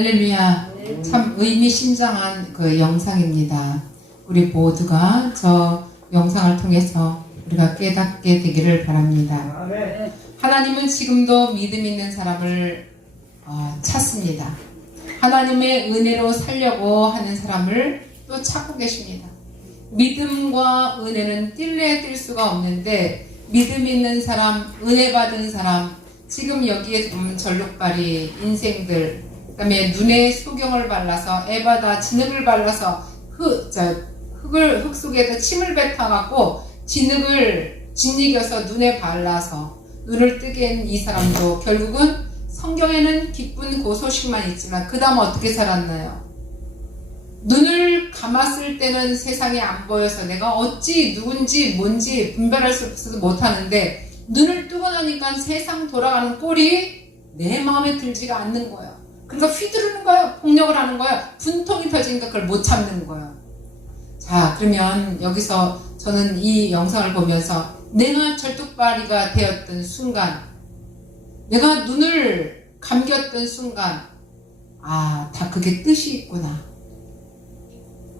할렐루야. 참 의미심장한 그 영상입니다. 우리 모두가 저 영상을 통해서 우리가 깨닫게 되기를 바랍니다. 하나님은 지금도 믿음 있는 사람을 찾습니다. 하나님의 은혜로 살려고 하는 사람을 또 찾고 계십니다. 믿음과 은혜는 뛸래야 뛸 수가 없는데, 믿음 있는 사람, 은혜 받은 사람, 지금 여기에 보면 절룩발이 인생들, 그 다음에 눈에 소경을 발라서 에바다 진흙을 발라서 흙 속에다 침을 뱉어갖고 진흙을 짓이겨서 눈에 발라서 눈을 뜨게 한 이 사람도 결국은 성경에는 기쁜 그 소식만 있지만 그 다음 어떻게 살았나요? 눈을 감았을 때는 세상이 안 보여서 내가 어찌 누군지 뭔지 분별할 수 없어서 못하는데, 눈을 뜨고 나니까 세상 돌아가는 꼴이 내 마음에 들지가 않는 거예요. 그러니까 휘두르는 거예요. 폭력을 하는 거예요. 분통이 터지니까 그걸 못 참는 거예요. 자, 그러면 여기서 저는 이 영상을 보면서 내가 절뚝발이가 되었던 순간, 내가 눈을 감겼던 순간, 다 그게 뜻이 있구나.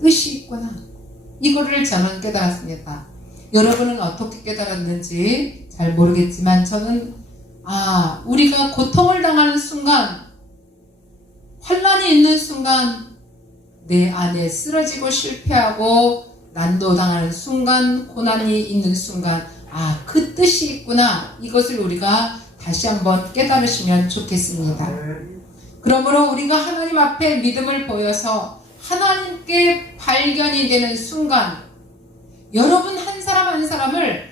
뜻이 있구나. 이거를 저는 깨달았습니다. 여러분은 어떻게 깨달았는지 잘 모르겠지만 저는 우리가 고통을 당하는 순간, 환난이 있는 순간, 내 안에 쓰러지고 실패하고 난도당하는 순간, 고난이 있는 순간, 그 뜻이 있구나. 이것을 우리가 다시 한번 깨달으시면 좋겠습니다. 그러므로 우리가 하나님 앞에 믿음을 보여서 하나님께 발견이 되는 순간, 여러분 한 사람 한 사람을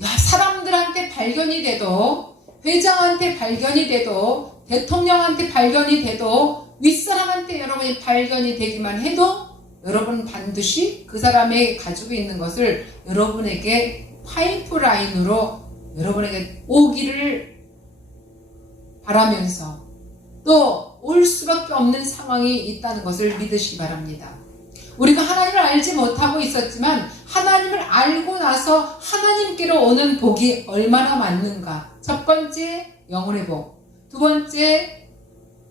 사람들한테 발견이 돼도, 회장한테 발견이 돼도, 대통령한테 발견이 돼도, 윗사람한테 여러분이 발견이 되기만 해도 여러분 반드시 그 사람이 가지고 있는 것을 여러분에게 파이프라인으로 여러분에게 오기를 바라면서 또 올 수밖에 없는 상황이 있다는 것을 믿으시기 바랍니다. 우리가 하나님을 알지 못하고 있었지만 하나님을 알고 나서 하나님께로 오는 복이 얼마나 많는가. 첫 번째, 영혼의 복. 두 번째,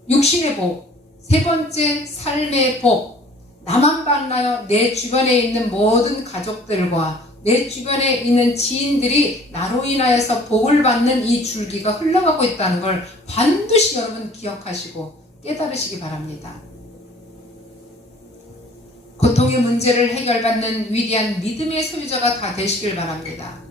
육신의 복. 세 번째, 삶의 복. 나만 만나요. 내 주변에 있는 모든 가족들과 내 주변에 있는 지인들이 나로 인하여서 복을 받는 이 줄기가 흘러가고 있다는 걸 반드시 여러분 기억하시고 깨달으시기 바랍니다. 고통의 문제를 해결받는 위대한 믿음의 소유자가 다 되시길 바랍니다.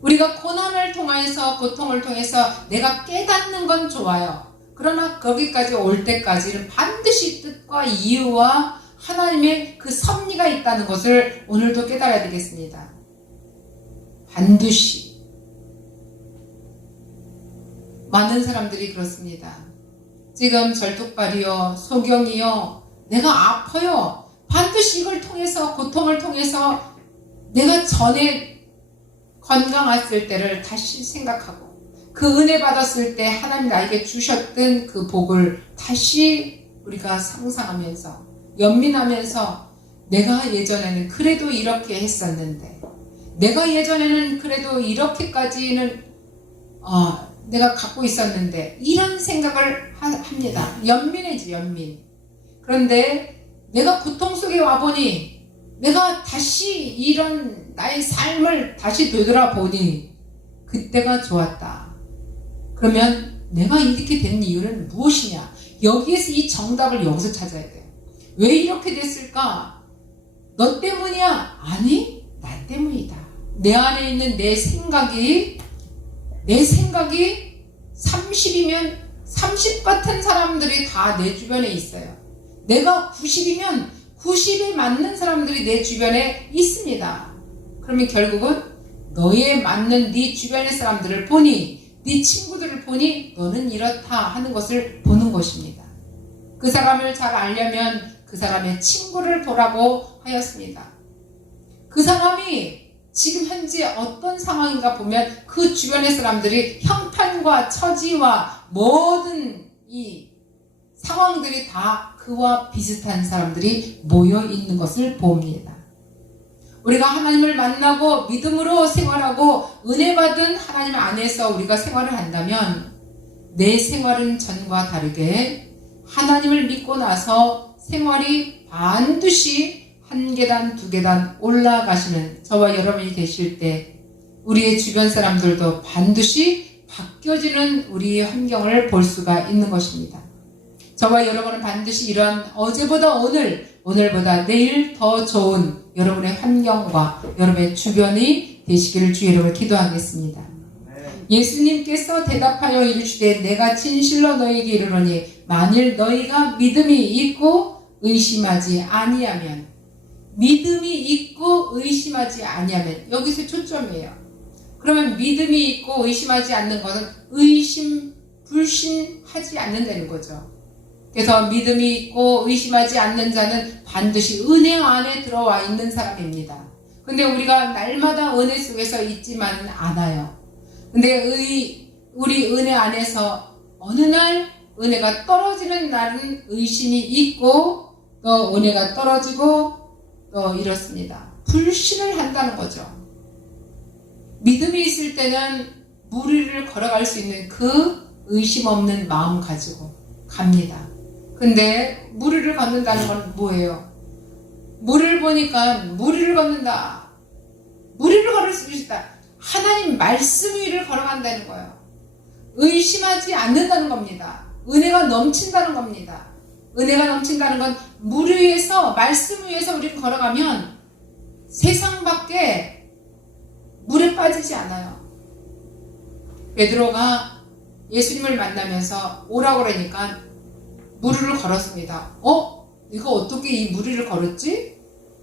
우리가 고난을 통해서, 고통을 통해서 내가 깨닫는 건 좋아요. 그러나 거기까지 올 때까지는 반드시 뜻과 이유와 하나님의 그 섭리가 있다는 것을 오늘도 깨달아야 되겠습니다. 반드시. 많은 사람들이 그렇습니다. 지금 절뚝발이요, 소경이요, 내가 아파요. 반드시 이걸 통해서, 고통을 통해서 내가 전에 건강했을 때를 다시 생각하고 그 은혜 받았을 때 하나님 나에게 주셨던 그 복을 다시 우리가 상상하면서 연민하면서, 내가 예전에는 그래도 이렇게 했었는데, 내가 예전에는 그래도 이렇게까지는 내가 갖고 있었는데, 이런 생각을 합니다. 연민이지, 연민. 그런데 내가 고통 속에 와보니, 내가 다시 이런 나의 삶을 다시 되돌아보니 그때가 좋았다. 그러면 내가 이렇게 된 이유는 무엇이냐? 여기에서 이 정답을 여기서 찾아야 돼요. 왜 이렇게 됐을까? 너 때문이야? 아니, 나 때문이다. 내 안에 있는 내 생각이 30이면 30 같은 사람들이 다 내 주변에 있어요. 내가 90이면 90에 맞는 사람들이 내 주변에 있습니다. 그러면 결국은 너에 맞는 네 주변의 사람들을 보니, 네 친구들을 보니 너는 이렇다 하는 것을 보는 것입니다. 그 사람을 잘 알려면 그 사람의 친구를 보라고 하였습니다. 그 사람이 지금 현재 어떤 상황인가 보면 그 주변의 사람들이 형편과 처지와 모든 이 상황들이 다 그와 비슷한 사람들이 모여 있는 것을 봅니다. 우리가 하나님을 만나고 믿음으로 생활하고 은혜 받은 하나님 안에서 우리가 생활을 한다면 내 생활은 전과 다르게 하나님을 믿고 나서 생활이 반드시 한 계단 두 계단 올라가시는 저와 여러분이 되실 때 우리의 주변 사람들도 반드시 바뀌어지는 우리의 환경을 볼 수가 있는 것입니다. 저와 여러분은 반드시 이러한 어제보다 오늘보다 내일 더 좋은 여러분의 환경과 여러분의 주변이 되시기를 주 이름으로 기도하겠습니다. 예수님께서 대답하여 이르시되 내가 진실로 너희에게 이르노니 만일 너희가 믿음이 있고 의심하지 아니하면 믿음이 있고 의심하지 아니하면 여기서 초점이에요. 그러면 믿음이 있고 의심하지 않는 것은 불신하지 않는다는 거죠. 그래서 믿음이 있고 의심하지 않는 자는 반드시 은혜 안에 들어와 있는 사람입니다. 근데 우리가 날마다 은혜 속에서 있지만은 않아요. 근데 우리 은혜 안에서 어느 날 은혜가 떨어지는 날은 의심이 있고 또 은혜가 떨어지고 또 이렇습니다. 불신을 한다는 거죠. 믿음이 있을 때는 무리를 걸어갈 수 있는 그 의심 없는 마음 가지고 갑니다. 근데 무리를 걷는다는 건 뭐예요? 무리를 보니까 무리를 걷는다. 무리를 걸을 수 있다. 하나님 말씀 위를 걸어간다는 거예요. 의심하지 않는다는 겁니다. 은혜가 넘친다는 겁니다. 은혜가 넘친다는 건 물 위에서 말씀 위에서 우리는 걸어가면 세상 밖에 물에 빠지지 않아요. 베드로가 예수님을 만나면서 오라고 그러니까 무리를 걸었습니다. 내가 어떻게 이 무리를 걸었지?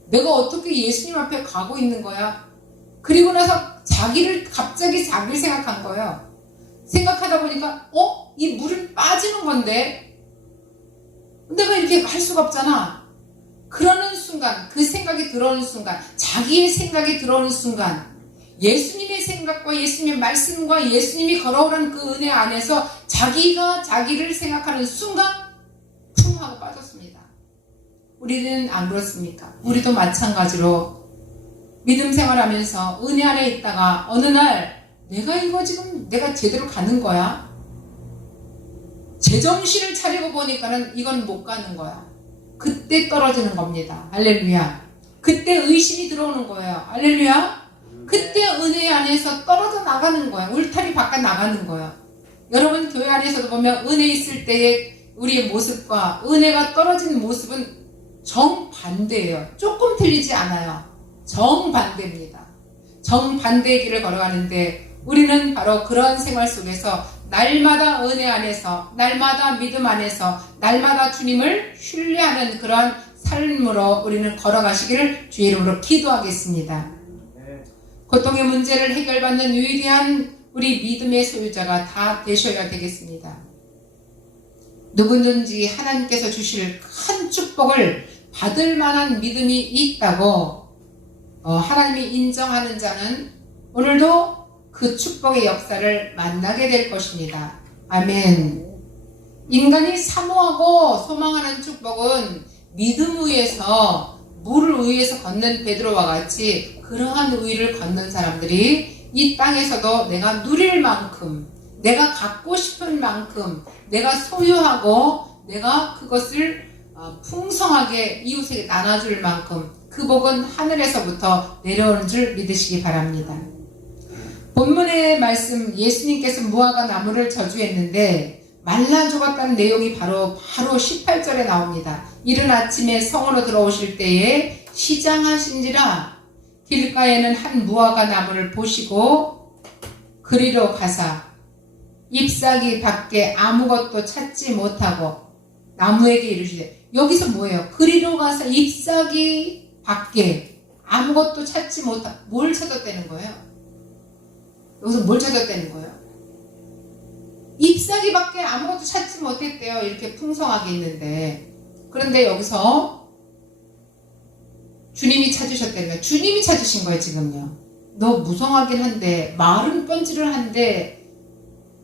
내가 어떻게 예수님 앞에 가고 있는 거야? 그리고 나서 갑자기 자기를 생각한 거예요. 생각하다 보니까 이 물은 빠지는 건데 내가 이렇게 할 수가 없잖아. 그러는 순간, 그 생각이 들어오는 순간, 자기의 생각이 들어오는 순간 예수님의 생각과 예수님의 말씀과 예수님이 걸어오는 그 은혜 안에서 자기가 자기를 생각하는 순간 쿵 하고 빠졌습니다. 우리는 안 그렇습니까? 우리도 마찬가지로 믿음 생활하면서 은혜 안에 있다가 어느 날 내가 제대로 가는 거야? 제정신을 차리고 보니까는 이건 못 가는 거야. 그때 떨어지는 겁니다. 할렐루야. 그때 의심이 들어오는 거예요. 할렐루야. 그때 은혜 안에서 떨어져 나가는 거야. 울타리 바깥 나가는 거야. 여러분 교회 안에서도 보면 은혜 있을 때의 우리의 모습과 은혜가 떨어진 모습은 정반대예요. 조금 틀리지 않아요. 정반대입니다. 정반대의 길을 걸어가는데 우리는 바로 그런 생활 속에서 날마다 은혜 안에서, 날마다 믿음 안에서, 날마다 주님을 신뢰하는 그런 삶으로 우리는 걸어가시기를 주의 이름으로 기도하겠습니다. 고통의 문제를 해결받는 위대한 우리 믿음의 소유자가 다 되셔야 되겠습니다. 누구든지 하나님께서 주실 큰 축복을 받을 만한 믿음이 있다고 하나님이 인정하는 자는 오늘도 그 축복의 역사를 만나게 될 것입니다. 아멘. 인간이 사모하고 소망하는 축복은 믿음 위에서 물을 위에서 걷는 베드로와 같이 그러한 위를 걷는 사람들이 이 땅에서도 내가 누릴 만큼, 내가 갖고 싶은 만큼, 내가 소유하고 내가 그것을 풍성하게 이웃에게 나눠줄 만큼 그 복은 하늘에서부터 내려오는 줄 믿으시기 바랍니다. 본문의 말씀, 예수님께서 무화과 나무를 저주했는데 말라 죽었다는 내용이 바로 18절에 나옵니다. 이른 아침에 성으로 들어오실 때에 시장하신지라 길가에는 한 무화과 나무를 보시고 그리로 가사 잎사귀 밖에 아무것도 찾지 못하고 나무에게 이르시되, 여기서 뭐예요? 그리로 가서 잎사귀 밖에 아무것도 찾지 못하고 뭘 찾았다는 거예요? 여기서 뭘 찾았다는 거예요? 잎사귀밖에 아무것도 찾지 못했대요. 이렇게 풍성하게 있는데. 그런데 여기서 주님이 찾으셨다는 거예요. 주님이 찾으신 거예요, 지금요. 너 무성하긴 한데, 말은 뻔질을 한데,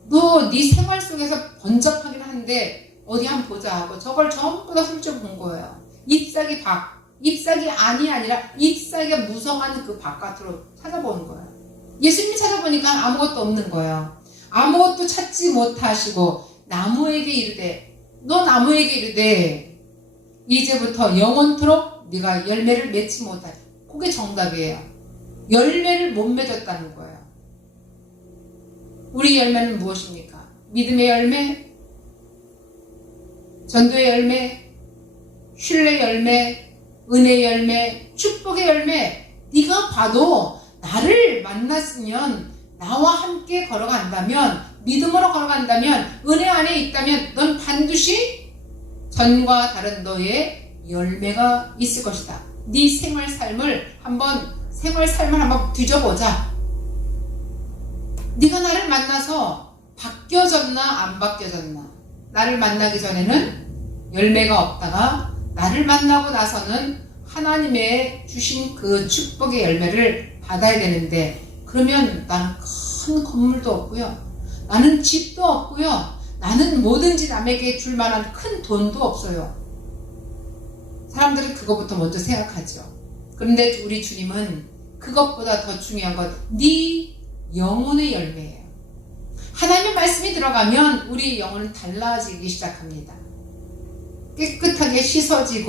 너 네 생활 속에서 번잡하긴 한데, 어디 한번 보자 하고 저걸 전부 다 훑어본 거예요. 잎사귀 안이 아니라 잎사귀가 무성한 그 바깥으로 찾아보는 거예요. 예수님이 찾아보니까 아무것도 없는 거예요. 아무것도 찾지 못하시고 나무에게 이르되, 너 나무에게 이르되 이제부터 영원토록 네가 열매를 맺지 못하리. 그게 정답이에요. 열매를 못 맺었다는 거예요. 우리 열매는 무엇입니까? 믿음의 열매, 전도의 열매, 신뢰의 열매, 은혜의 열매, 축복의 열매. 네가 봐도 나를 만났으면, 나와 함께 걸어간다면, 믿음으로 걸어간다면, 은혜 안에 있다면 넌 반드시 전과 다른 너의 열매가 있을 것이다. 네 생활 삶을 한번 뒤져보자. 네가 나를 만나서 바뀌어졌나 안 바뀌어졌나. 나를 만나기 전에는 열매가 없다가 나를 만나고 나서는 하나님의 주신 그 축복의 열매를 받아야 되는데, 그러면 나는 큰 건물도 없고요, 나는 집도 없고요, 나는 뭐든지 남에게 줄 만한 큰 돈도 없어요. 사람들은 그것부터 먼저 생각하죠. 그런데 우리 주님은 그것보다 더 중요한 건 네 영혼의 열매예요. 하나님의 말씀이 들어가면 우리 영혼은 달라지기 시작합니다. 깨끗하게 씻어진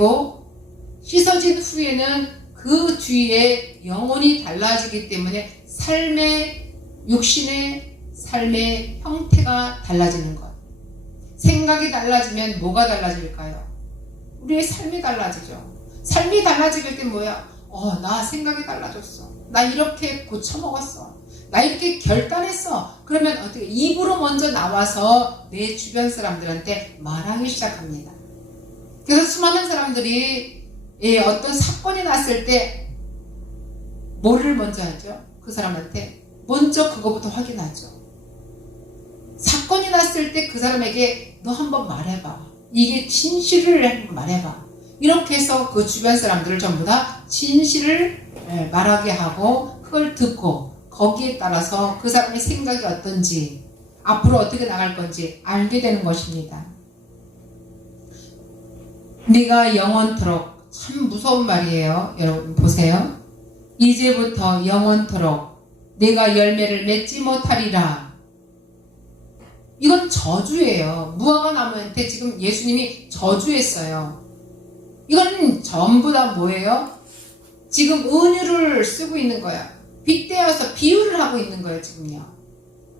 후에는 그 뒤에 영혼이 달라지기 때문에 육신의 삶의 형태가 달라지는 것. 생각이 달라지면 뭐가 달라질까요? 우리의 삶이 달라지죠. 삶이 달라질 때 뭐야? 나 생각이 달라졌어. 나 이렇게 고쳐먹었어. 나 이렇게 결단했어. 그러면 어떻게? 입으로 먼저 나와서 내 주변 사람들한테 말하기 시작합니다. 그래서 수많은 사람들이 어떤 사건이 났을 때 뭐를 먼저 하죠? 그 사람한테 먼저 그거부터 확인하죠. 사건이 났을 때 그 사람에게 너 한번 말해봐. 이게 진실을 한번 말해봐. 이렇게 해서 그 주변 사람들을 전부 다 진실을 말하게 하고, 그걸 듣고 거기에 따라서 그 사람의 생각이 어떤지, 앞으로 어떻게 나갈 건지 알게 되는 것입니다. 네가 영원토록, 참 무서운 말이에요. 여러분 보세요. 이제부터 영원토록 네가 열매를 맺지 못하리라. 이건 저주예요. 무화과 나무한테 지금 예수님이 저주했어요. 이건 전부 다 뭐예요? 지금 은유를 쓰고 있는 거야. 빗대어서 비유를 하고 있는 거예요, 지금요.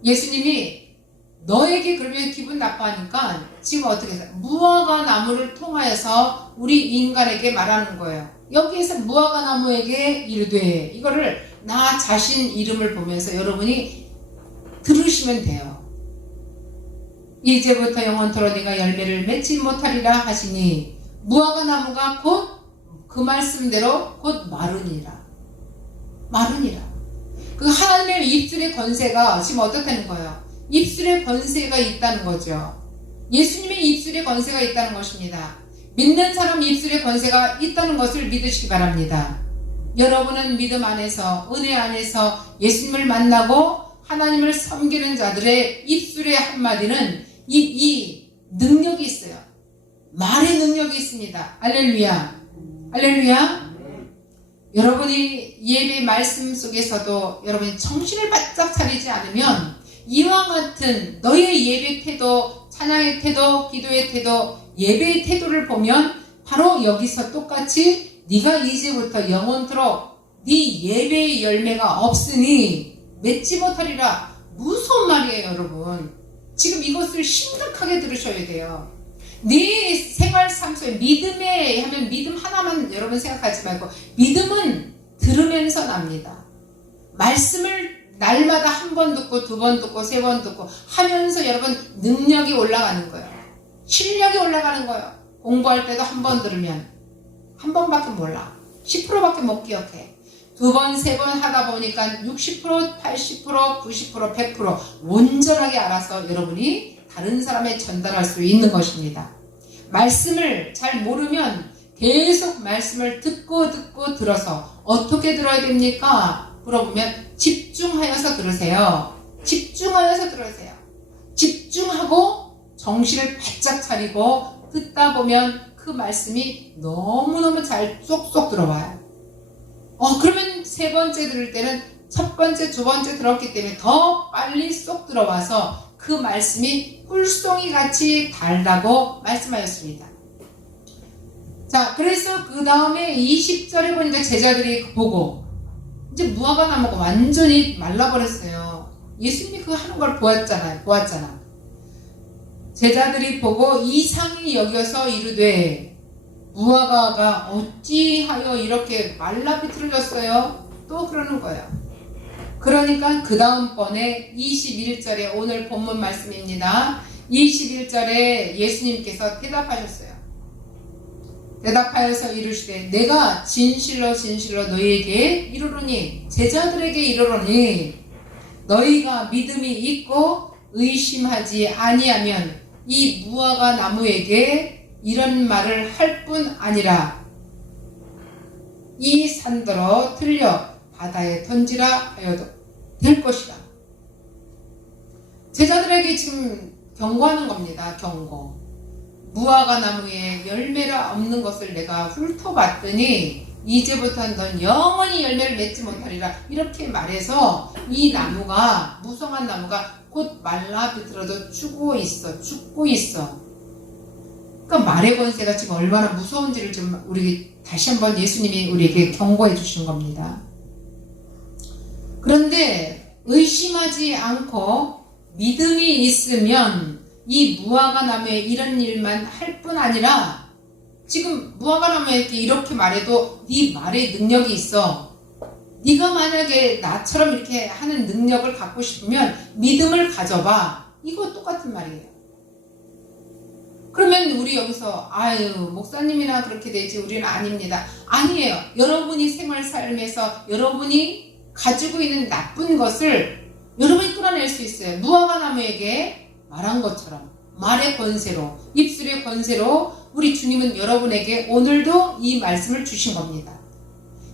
예수님이 너에게 그러면 기분 나빠하니까 지금 어떻게 해서 무화과 나무를 통하여서 우리 인간에게 말하는 거예요. 여기에서 무화과 나무에게 이르되, 이거를 나 자신 이름을 보면서 여러분이 들으시면 돼요. 이제부터 영원토록 네가 열매를 맺지 못하리라 하시니, 무화과 나무가 곧 그 말씀대로 곧 마르니라. 그 하나님의 입술의 권세가 지금 어떻다는 거예요? 입술의 권세가 있다는 거죠. 예수님의 입술의 권세가 있다는 것입니다. 믿는 사람 입술의 권세가 있다는 것을 믿으시기 바랍니다. 여러분은 믿음 안에서, 은혜 안에서 예수님을 만나고 하나님을 섬기는 자들의 입술의 한마디는 이 능력이 있어요. 말의 능력이 있습니다. 할렐루야. 할렐루야. 여러분이 예배 말씀 속에서도 여러분이 정신을 바짝 차리지 않으면 이와 같은 너의 예배 태도, 찬양의 태도, 기도의 태도, 예배의 태도를 보면 바로 여기서 똑같이 네가 이제부터 영원토록 네 예배의 열매가 없으니 맺지 못하리라. 무서운 말이에요, 여러분. 지금 이것을 심각하게 들으셔야 돼요. 네 생활 삶 속에 믿음에 하면 믿음 하나만 여러분 생각하지 말고, 믿음은 들으면서 납니다. 말씀을 날마다 한 번 듣고 두 번 듣고 세 번 듣고 하면서 여러분 능력이 올라가는 거예요. 실력이 올라가는 거예요. 공부할 때도 한 번 들으면 한 번밖에 몰라. 10%밖에 못 기억해. 두 번, 세 번 하다 보니까 60%, 80%, 90%, 100% 온전하게 알아서 여러분이 다른 사람에 전달할 수 있는 것입니다. 말씀을 잘 모르면 계속 말씀을 듣고 들어서 어떻게 들어야 됩니까? 물어보면 집중하여서 들으세요. 집중하여서 들으세요. 집중하고 정신을 바짝 차리고 듣다 보면 그 말씀이 너무너무 잘 쏙쏙 들어와요. 그러면 세 번째 들을 때는 첫 번째, 두 번째 들었기 때문에 더 빨리 쏙 들어와서 그 그 말씀이 꿀송이 같이 달다고 말씀하였습니다. 자, 그래서 그 다음에 20절에 보니까 제자들이 보고 이제 무화과 나무가 완전히 말라버렸어요. 예수님이 그 하는 걸 보았잖아. 제자들이 보고 이상히 여겨서 이르되 무화과가 어찌하여 이렇게 말라 비틀어졌어요? 또 그러는 거예요. 그러니까 그 다음번에 21절에 오늘 본문 말씀입니다. 21절에 예수님께서 대답하셨어요. 대답하여서 이르시되 내가 진실로 진실로 너희에게 이르노니 제자들에게 이르노니 너희가 믿음이 있고 의심하지 아니하면 이 무화과 나무에게 이런 말을 할 뿐 아니라 이 산더러 들려 바다에 던지라 하여도 될 것이다. 제자들에게 지금 경고하는 겁니다. 경고. 무화과 나무에 열매가 없는 것을 내가 훑어봤더니 이제부터는 넌 영원히 열매를 맺지 못하리라. 이렇게 말해서 이 나무가, 무성한 나무가 곧 말라 비틀어져 죽고 있어. 그러니까 말의 권세가 지금 얼마나 무서운지를 좀 우리 다시 한번 예수님이 우리에게 경고해 주신 겁니다. 그런데 의심하지 않고 믿음이 있으면 이 무화과 나무에 이런 일만 할 뿐 아니라 지금 무화과 나무에게 이렇게 말해도 네 말에 능력이 있어. 네가 만약에 나처럼 이렇게 하는 능력을 갖고 싶으면 믿음을 가져봐. 이거 똑같은 말이에요. 그러면 우리 여기서 아유 목사님이나 그렇게 되지 우리는 아닙니다. 아니에요. 여러분이 생활 삶에서 여러분이 가지고 있는 나쁜 것을 여러분이 끌어낼 수 있어요. 무화과 나무에게 말한 것처럼 말의 권세로, 입술의 권세로 우리 주님은 여러분에게 오늘도 이 말씀을 주신 겁니다.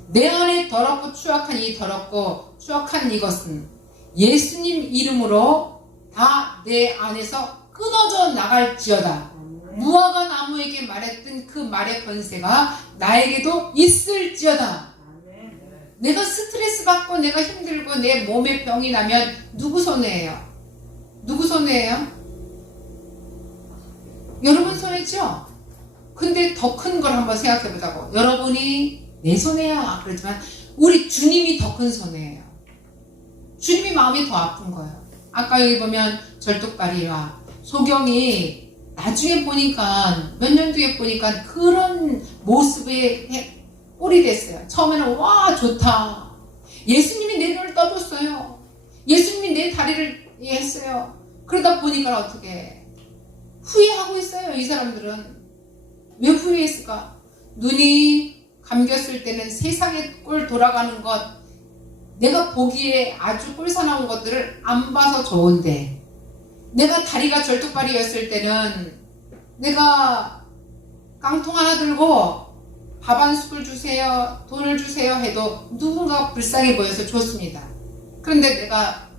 내 안에 더럽고 추악한 이것은 예수님 이름으로 다 내 안에서 끊어져 나갈지어다. 무화과 나무에게 말했던 그 말의 권세가 나에게도 있을지어다. 내가 스트레스 받고 내가 힘들고 내 몸에 병이 나면 누구 손해예요? 누구 손해예요? 여러분 손해죠? 근데 더 큰 걸 한번 생각해 보자고. 여러분이 내 손해야 그렇지만 우리 주님이 더 큰 손해예요. 주님이 마음이 더 아픈 거예요. 아까 여기 보면 절뚝발이와 소경이 나중에 보니까 몇 년 뒤에 보니까 그런 모습에 꼴이 됐어요. 처음에는 와 좋다. 예수님이 내 눈을 떠줬어요. 예수님이 내 다리를 했어요. 그러다 보니까 어떻게 후회하고 있어요. 이 사람들은. 왜 후회했을까? 눈이 감겼을 때는 세상의 꼴 돌아가는 것, 내가 보기에 아주 꼴사나운 것들을 안 봐서 좋은데, 내가 다리가 절뚝발이었을 때는 내가 깡통 하나 들고 밥 한 숟을 주세요, 돈을 주세요 해도 누군가 불쌍해 보여서 줬습니다. 그런데 내가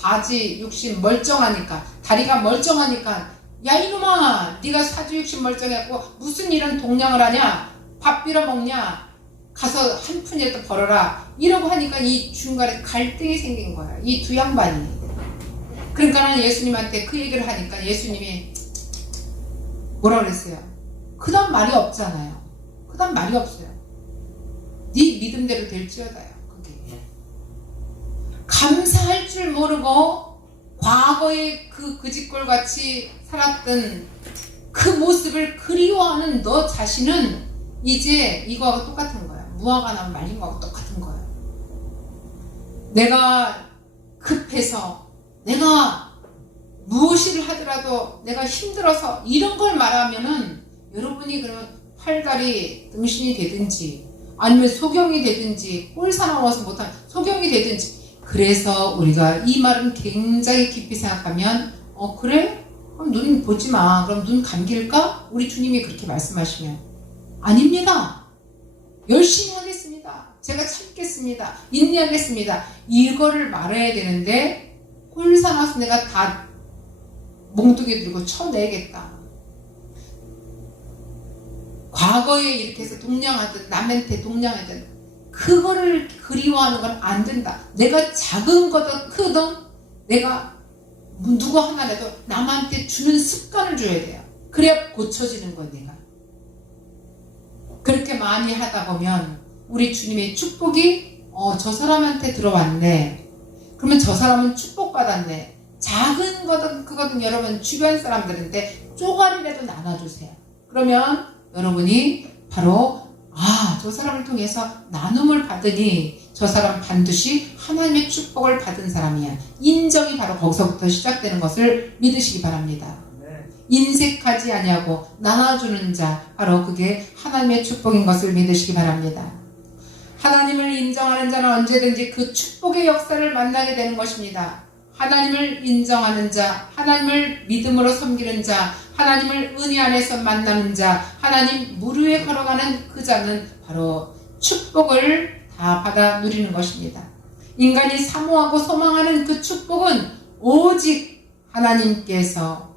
4지 60 멀쩡하니까, 다리가 멀쩡하니까 야 이놈아 네가 4지 60 멀쩡해갖고 무슨 이런 동냥을 하냐, 밥 빌어먹냐, 가서 한 푼이라도 벌어라 이러고 하니까 이 중간에 갈등이 생긴 거야. 이 두 양반이. 그러니까 예수님한테 그 얘기를 하니까 예수님이 뭐라 그랬어요? 그 다음 말이 없잖아요. 그 다음 말이 없어요. 네 믿음대로 될지어다요. 그게 감사할 줄 모르고 과거에 그 거짓골같이 살았던 그 모습을 그리워하는 너 자신은 이제 이거하고 똑같은 거야. 무화과 나무 말린 거하고 똑같은 거야. 내가 급해서, 내가 무엇을 하더라도 내가 힘들어서 이런 걸 말하면은 여러분이 그러면 팔다리 등신이 되든지 아니면 소경이 되든지 꼴사나워서 못한 소경이 되든지, 그래서 우리가 이 말은 굉장히 깊이 생각하면 그래? 그럼 눈 보지 마. 그럼 눈 감길까? 우리 주님이 그렇게 말씀하시면 아닙니다. 열심히 하겠습니다. 제가 참겠습니다. 인내하겠습니다. 이거를 말해야 되는데 꼴사나서 내가 다 몽둥이 들고 쳐내겠다. 과거에 이렇게 해서 동냥하든 남한테 동냥하든 그거를 그리워하는 건 안 된다. 내가 작은 거든 크든 내가 누구 하나라도 남한테 주는 습관을 줘야 돼요. 그래야 고쳐지는 거예요. 내가 그렇게 많이 하다 보면 우리 주님의 축복이 저 사람한테 들어왔네. 그러면 저 사람은 축복받았네. 작은 거든 그거든 여러분 주변 사람들한테 쪼가리라도 나눠주세요. 그러면 여러분이 바로 저 사람을 통해서 나눔을 받으니 저 사람 반드시 하나님의 축복을 받은 사람이야. 인정이 바로 거기서부터 시작되는 것을 믿으시기 바랍니다. 인색하지 아니하고 나눠주는 자, 바로 그게 하나님의 축복인 것을 믿으시기 바랍니다. 하나님을 인정하는 자는 언제든지 그 축복의 역사를 만나게 되는 것입니다. 하나님을 인정하는 자, 하나님을 믿음으로 섬기는 자, 하나님을 은혜 안에서 만나는 자, 하나님 물 위에 걸어가는 그 자는 바로 축복을 다 받아 누리는 것입니다. 인간이 사모하고 소망하는 그 축복은 오직 하나님께서만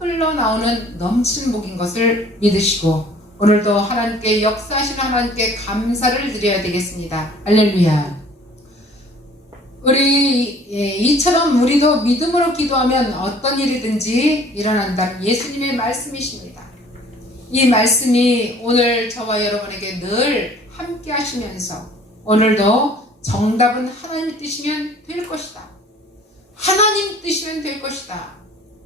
흘러나오는 넘치는 복인 것을 믿으시고 오늘도 하나님께 역사하신 하나님께 감사를 드려야 되겠습니다. 할렐루야. 이처럼 우리도 믿음으로 기도하면 어떤 일이든지 일어난다는 예수님의 말씀이십니다. 이 말씀이 오늘 저와 여러분에게 늘 함께 하시면서 오늘도 정답은 하나님의 뜻이면 될 것이다. 하나님 뜻이면 될 것이다.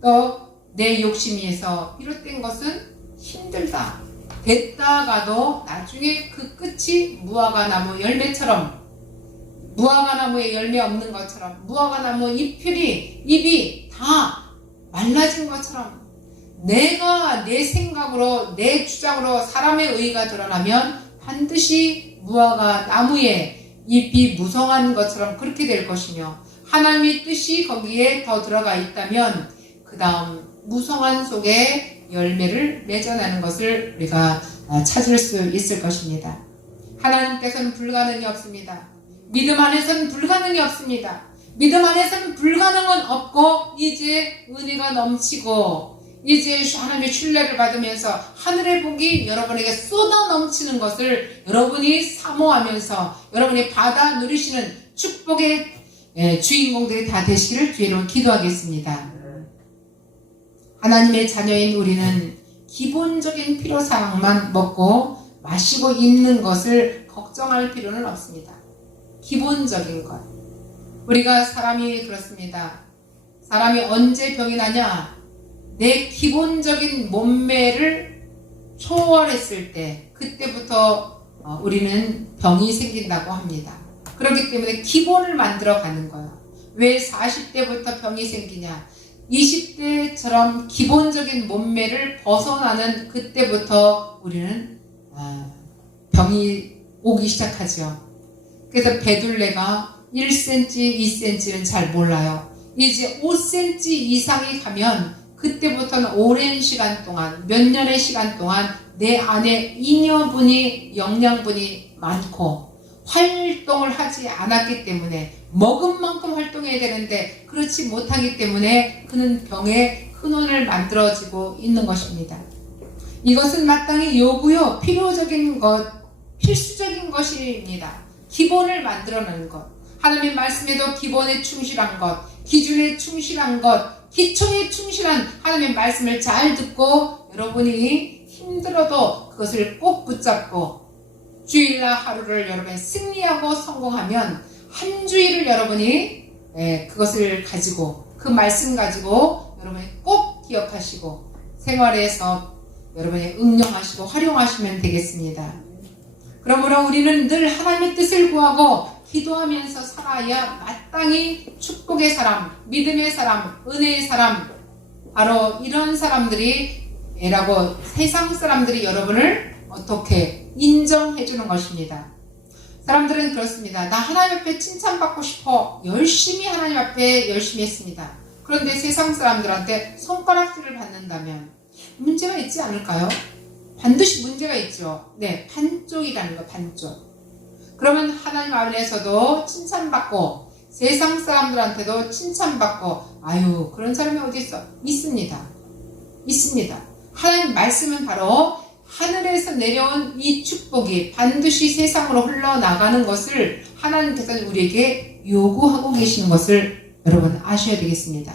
또 내 욕심에서 비롯된 것은 힘들다. 됐다가도 나중에 그 끝이 무화과나무 열매처럼 무화과나무에 열매 없는 것처럼 무화과나무 잎이 다 말라진 것처럼 내가 내 생각으로 내 주장으로 사람의 의의가 드러나면 반드시 무화과나무에 잎이 무성한 것처럼 그렇게 될 것이며 하나님의 뜻이 거기에 더 들어가 있다면 그 다음 무성한 속에 열매를 맺어내는 것을 우리가 찾을 수 있을 것입니다. 하나님께서는 불가능이 없습니다. 믿음 안에서는 불가능이 없습니다. 믿음 안에서는 불가능은 없고 이제 은혜가 넘치고 이제 하나님의 신뢰를 받으면서 하늘의 복이 여러분에게 쏟아 넘치는 것을 여러분이 사모하면서 여러분이 받아 누리시는 축복의 주인공들이 다 되시기를 주의로 기도하겠습니다. 하나님의 자녀인 우리는 기본적인 필요사항만 먹고 마시고 입는 것을 걱정할 필요는 없습니다. 기본적인 것. 우리가 사람이 그렇습니다. 사람이 언제 병이 나냐? 내 기본적인 몸매를 초월했을 때 그때부터 우리는 병이 생긴다고 합니다. 그렇기 때문에 기본을 만들어 가는 거예요. 왜 40대부터 병이 생기냐? 20대처럼 기본적인 몸매를 벗어나는 그때부터 우리는 병이 오기 시작하죠. 그래서 배둘레가 1cm, 2cm는 잘 몰라요. 이제 5cm 이상이 가면 그때부터는 오랜 시간 동안, 몇 년의 시간 동안 내 안에 잉여분이, 영양분이 많고 활동을 하지 않았기 때문에 먹은 만큼 활동해야 되는데 그렇지 못하기 때문에 그는 병의 근원을 만들어지고 있는 것입니다. 이것은 마땅히 요구요, 필요적인 것, 필수적인 것입니다. 기본을 만들어내는 것, 하나님의 말씀에도 기본에 충실한 것, 기준에 충실한 것, 기초에 충실한 하나님의 말씀을 잘 듣고 여러분이 힘들어도 그것을 꼭 붙잡고 주일날 하루를 여러분이 승리하고 성공하면 한 주일을 여러분이 그것을 가지고 그 말씀 가지고 여러분이 꼭 기억하시고 생활에서 여러분이 응용하시고 활용하시면 되겠습니다. 그러므로 우리는 늘 하나님의 뜻을 구하고 기도하면서 살아야 마땅히 축복의 사람, 믿음의 사람, 은혜의 사람, 바로 이런 사람들이라고 세상 사람들이 여러분을 어떻게 인정해 주는 것입니다. 사람들은 그렇습니다. 나 하나님 앞에 칭찬받고 싶어. 열심히 하나님 앞에 열심히 했습니다. 그런데 세상 사람들한테 손가락질을 받는다면 문제가 있지 않을까요? 반드시 문제가 있죠. 네, 반쪽이라는 거, 반쪽. 그러면 하나님 안에서도 칭찬받고 세상 사람들한테도 칭찬받고 아유 그런 사람이 어디 있어? 있습니다. 있습니다. 하나님 말씀은 바로 하늘에서 내려온 이 축복이 반드시 세상으로 흘러나가는 것을 하나님께서는 우리에게 요구하고 계시는 것을 여러분 아셔야 되겠습니다.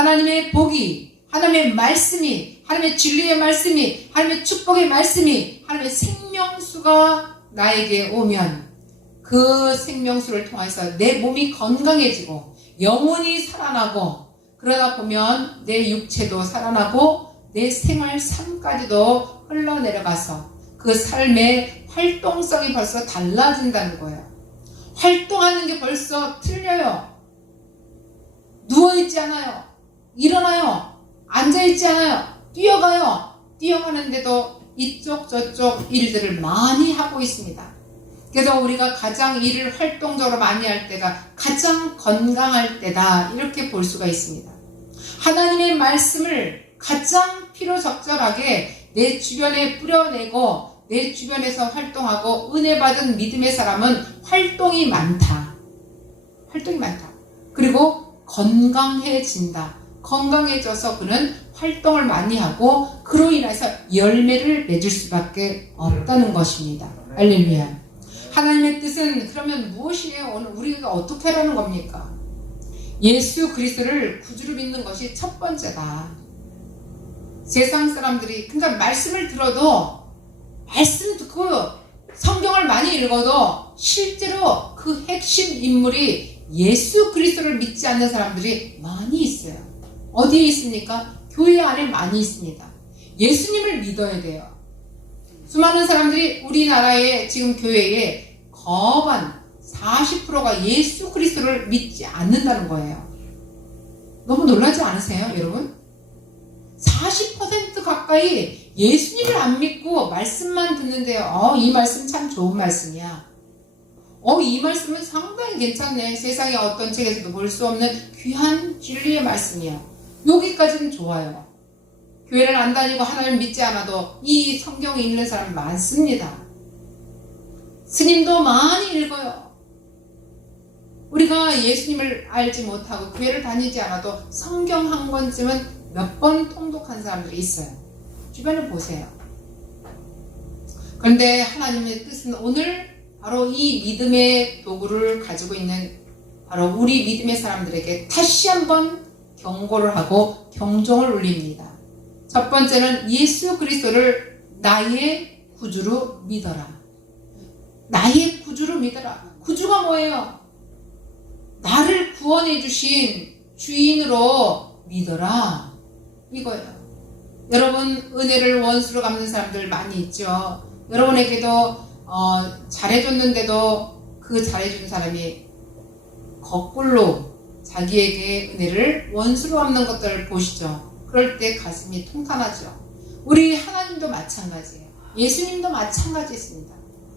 하나님의 복이, 하나님의 말씀이, 하나님의 진리의 말씀이, 하나님의 축복의 말씀이, 하나님의 생명수가 나에게 오면 그 생명수를 통해서 내 몸이 건강해지고 영혼이 살아나고, 그러다 보면 내 육체도 살아나고 내 생활 삶까지도 흘러내려가서 그 삶의 활동성이 벌써 달라진다는 거예요. 활동하는 게 벌써 틀려요. 누워있지 않아요. 일어나요. 앉아있지 않아요. 뛰어가요. 뛰어가는데도 이쪽 저쪽 일들을 많이 하고 있습니다. 그래서 우리가 가장 일을 활동적으로 많이 할 때가 가장 건강할 때다, 이렇게 볼 수가 있습니다. 하나님의 말씀을 가장 필요적절하게 내 주변에 뿌려내고 내 주변에서 활동하고 은혜 받은 믿음의 사람은 활동이 많다. 활동이 많다. 그리고 건강해진다. 건강해져서 그는 활동을 많이 하고 그로 인해서 열매를 맺을 수밖에 없다는 것입니다. 할렐루야. 하나님의 뜻은 그러면 무엇이에요? 오늘 우리가 어떻게 하라는 겁니까? 예수 그리스도를 구주로 믿는 것이 첫 번째다. 세상 사람들이, 그러니까 말씀을 들어도, 말씀 듣고 성경을 많이 읽어도 실제로 그 핵심 인물이 예수 그리스도를 믿지 않는 사람들이 많이 있어요. 어디에 있습니까? 교회 안에 많이 있습니다. 예수님을 믿어야 돼요. 수많은 사람들이 우리나라의 지금 교회에 거반 40%가 예수 그리스도를 믿지 않는다는 거예요. 너무 놀라지 않으세요, 여러분? 40% 가까이 예수님을 안 믿고 말씀만 듣는데요. 이 말씀 참 좋은 말씀이야. 이 말씀은 상당히 괜찮네. 세상의 어떤 책에서도 볼 수 없는 귀한 진리의 말씀이야. 여기까지는 좋아요. 교회를 안 다니고 하나님 믿지 않아도 이 성경에 읽는 사람 많습니다. 스님도 많이 읽어요. 우리가 예수님을 알지 못하고 교회를 다니지 않아도 성경 한 권쯤은 몇 번 통독한 사람들이 있어요. 주변을 보세요. 그런데 하나님의 뜻은 오늘 바로 이 믿음의 도구를 가지고 있는 바로 우리 믿음의 사람들에게 다시 한번 경고를 하고 경종을 울립니다. 첫 번째는 예수 그리스도를 나의 구주로 믿어라. 나의 구주로 믿어라. 구주가 뭐예요? 나를 구원해 주신 주인으로 믿어라. 이거예요. 여러분, 은혜를 원수로 갚는 사람들 많이 있죠. 여러분에게도 잘해줬는데도 그 잘해준 사람이 거꾸로 자기에게 은혜를 원수로 갚는 것들을 보시죠. 그럴 때 가슴이 통탄하죠. 우리 하나님도 마찬가지예요. 예수님도 마찬가지였습니다.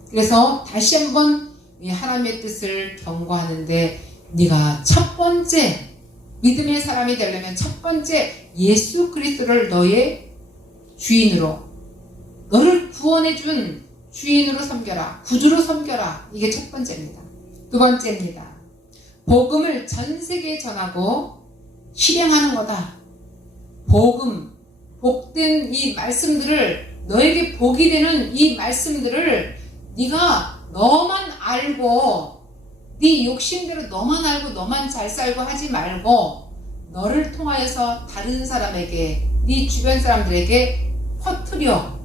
그래서 다시 한번 이 하나님의 뜻을 경고하는데, 네가 첫 번째 믿음의 사람이 되려면 첫 번째 예수 그리스도를 너의 주인으로, 너를 구원해준 주인으로 섬겨라. 구주로 섬겨라. 이게 첫 번째입니다. 두 번째입니다. 복음을 전 세계에 전하고 실행하는 거다. 복음, 복된 이 말씀들을, 너에게 복이 되는 이 말씀들을 네가 너만 알고, 네 욕심대로 너만 알고 너만 잘 살고 하지 말고, 너를 통하여서 다른 사람에게, 네 주변 사람들에게 퍼뜨려,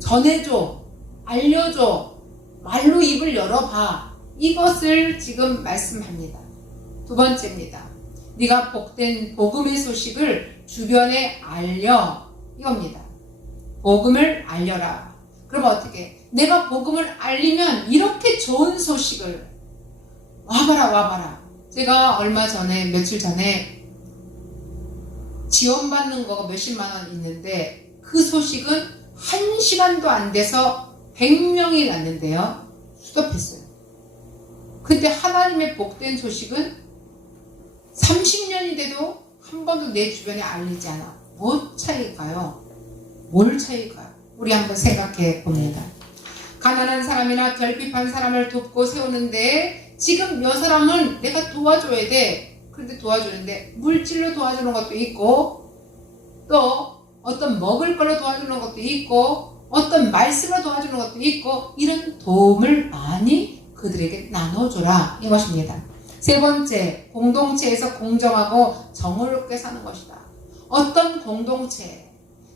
전해줘, 알려줘, 말로 입을 열어봐. 이것을 지금 말씀합니다. 두 번째입니다. 네가 복된 복음의 소식을 주변에 알려. 이겁니다. 복음을 알려라. 그럼 어떻게? 내가 복음을 알리면 이렇게 좋은 소식을, 와봐라. 제가 얼마 전에, 며칠 전에 지원받는 거가 몇십만 원 있는데 그 소식은 1시간도 안 돼서 100명이 났는데요. 수급했어요. 근데 하나님의 복된 소식은 30년이 돼도 한 번도 내 주변에 알리지 않아. 뭐 차이일까요? 뭘 차이일까요? 우리 한번 생각해 봅니다. 가난한 사람이나 결핍한 사람을 돕고 세우는데 지금 이 사람은 내가 도와줘야 돼. 그런데 도와주는데 물질로 도와주는 것도 있고, 또 어떤 먹을 걸로 도와주는 것도 있고, 어떤 말씀으로 도와주는 것도 있고, 이런 도움을 많이 그들에게 나눠줘라. 이것입니다. 세 번째, 공동체에서 공정하고 정의롭게 사는 것이다. 어떤 공동체?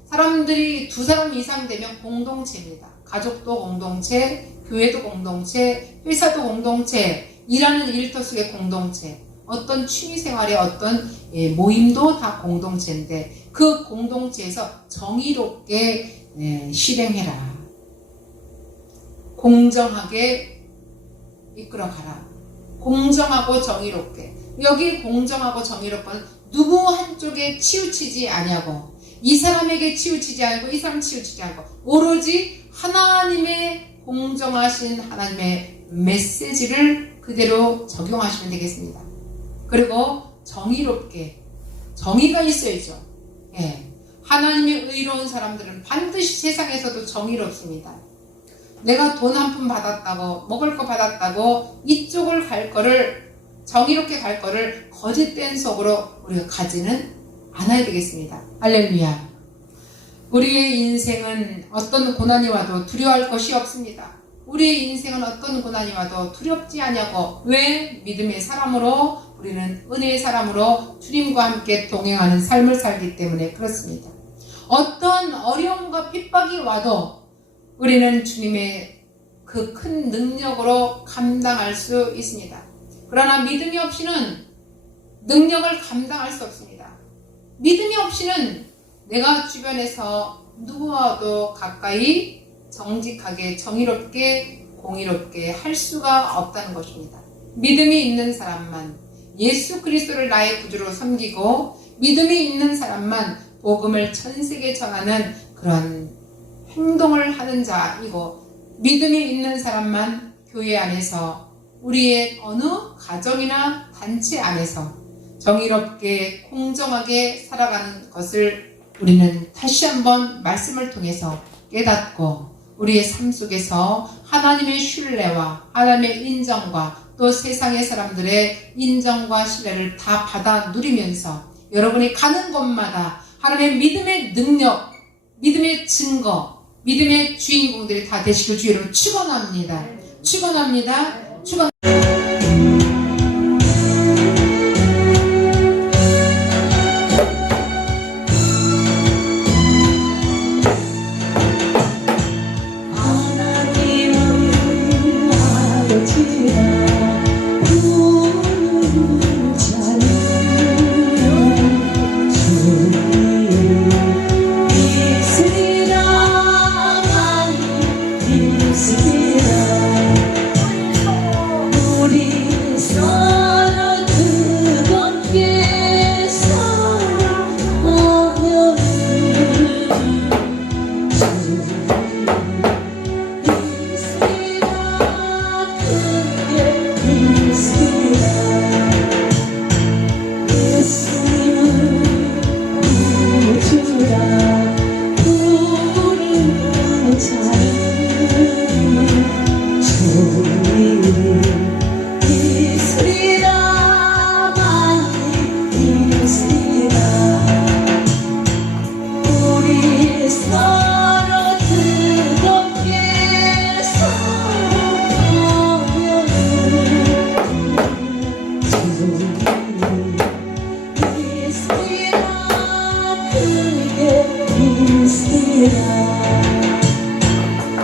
사람들이 두 사람 이상 되면 공동체입니다. 가족도 공동체, 교회도 공동체, 회사도 공동체, 일하는 일터 속의 공동체, 어떤 취미생활의 어떤 모임도 다 공동체인데 그 공동체에서 정의롭게 실행해라. 공정하게 이끌어가라. 공정하고 정의롭게. 여기 공정하고 정의롭고는 누구 한쪽에 치우치지 아니하고 이 사람에게 치우치지 않고 이 사람 치우치지 않고 오로지 하나님의 공정하신 하나님의 메시지를 그대로 적용하시면 되겠습니다. 그리고 정의롭게 정의가 있어야죠. 예. 하나님의 의로운 사람들은 반드시 세상에서도 정의롭습니다. 내가 돈 한 푼 받았다고 먹을 거 받았다고 이쪽을 갈 거를 정의롭게 갈 거를 거짓된 속으로 우리가 가지는 않아야 되겠습니다. 할렐루야. 우리의 인생은 어떤 고난이 와도 두려워할 것이 없습니다. 우리의 인생은 어떤 고난이 와도 두렵지 아니하고 왜? 믿음의 사람으로 우리는 은혜의 사람으로 주님과 함께 동행하는 삶을 살기 때문에 그렇습니다. 어떤 어려움과 핍박이 와도 우리는 주님의 그 큰 능력으로 감당할 수 있습니다. 그러나 믿음이 없이는 능력을 감당할 수 없습니다. 믿음이 없이는 내가 주변에서 누구와도 가까이 정직하게 정의롭게 공의롭게 할 수가 없다는 것입니다. 믿음이 있는 사람만 예수 그리스도를 나의 구주로 섬기고 믿음이 있는 사람만 복음을 전 세계에 전하는 그런 행동을 하는 자이고 믿음이 있는 사람만 교회 안에서 우리의 어느 가정이나 단체 안에서 정의롭게 공정하게 살아가는 것을 우리는 다시 한번 말씀을 통해서 깨닫고 우리의 삶 속에서 하나님의 신뢰와 하나님의 인정과 또 세상의 사람들의 인정과 신뢰를 다 받아 누리면서 여러분이 가는 곳마다 하나님의 믿음의 능력, 믿음의 증거, 믿음의 주인공들이 다 되시길 주의로 축원합니다. 축원합니다. 축원.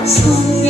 So